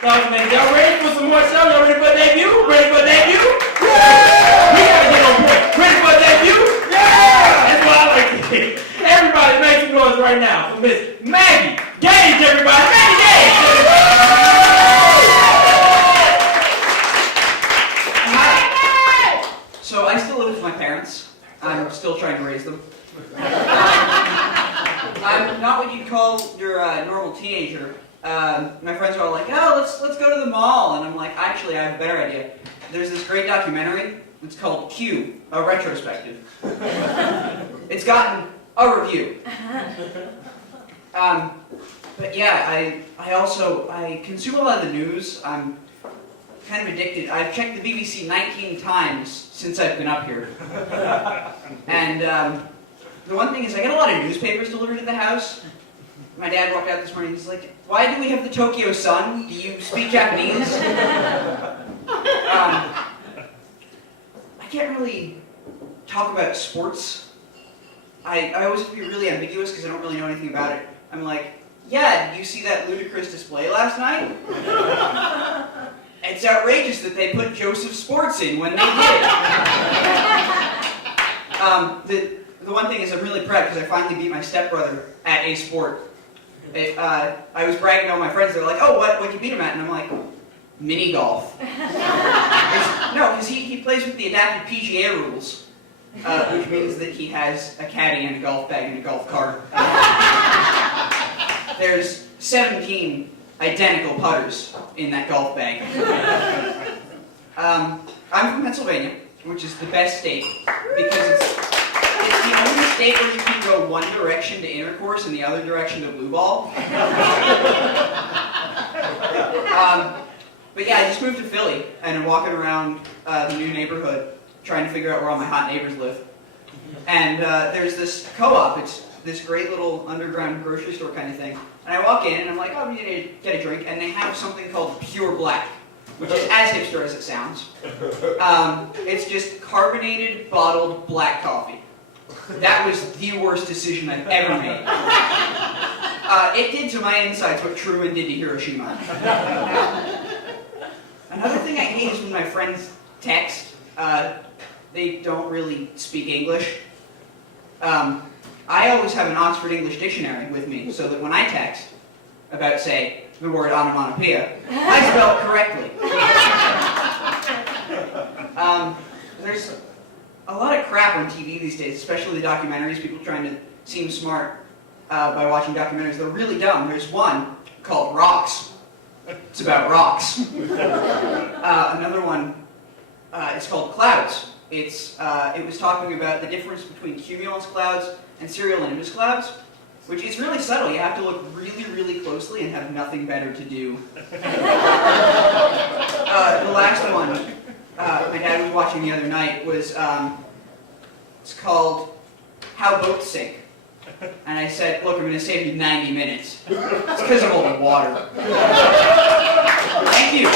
That was amazing. Y'all ready for some more show? Y'all ready for a debut? Ready for a debut? Yeah! We gotta get on point. Ready for a debut? Yeah! That's what I like to hear. Everybody make some noise right now for Miss Maggie Gage, everybody. Maggie Gage, everybody. So I still live with my parents. I'm still trying to raise them. I'm not what you'd call your normal teenager. My friends are all like, oh, let's go to the mall. And I'm like, actually, I have a better idea. There's this great documentary. It's called Q, a retrospective. It's gotten a review. But yeah, I consume a lot of the news. I'm kind of addicted. I've checked the BBC 19 times since I've been up here. And the one thing is I get a lot of newspapers delivered to the house. My dad walked out this morning, he's like, why do we have the Tokyo Sun? Do you speak Japanese? I can't really talk about sports. I always have to be really ambiguous because I don't really know anything about it. I'm like, yeah, did you see that ludicrous display last night? It's outrageous that they put Joseph Sports in when they did. The one thing is I'm really proud because I finally beat my stepbrother at a sport. I was bragging to all my friends. They were like, oh, what you beat him at? And I'm like, mini golf. No, because he plays with the adapted PGA rules, which means that he has a caddy and a golf bag and a golf cart. There's 17 identical putters in that golf bag. I'm from Pennsylvania, which is the best state because it's the only state where you can go one direction to intercourse and the other direction to blue ball. But yeah, I just moved to Philly and I'm walking around the new neighborhood trying to figure out where all my hot neighbors live. And there's this co-op. It's this great little underground grocery store kind of thing. And I walk in and I'm like, oh, we need to get a drink. And they have something called Pure Black, which is as hipster as it sounds. It's just carbonated, bottled black coffee. That was the worst decision I've ever made. It did to my insides what Truman did to Hiroshima. Another thing I hate is when my friends text. They don't really speak English. I always have an Oxford English dictionary with me, so that when I text about, say, the word onomatopoeia, I spell it correctly. There's a lot of crap on TV these days, especially the documentaries, people trying to seem smart by watching documentaries. They're really dumb. There's one called Rocks. It's about rocks. Another one is called Clouds. It was talking about the difference between cumulus clouds and cirrolimbus clouds, which is really subtle. You have to look really, really closely and have nothing better to do. The last one my dad was watching the other night was, it's called How Boats Sink. And I said, look, I'm going to save you 90 minutes. It's because of all the water. Thank you.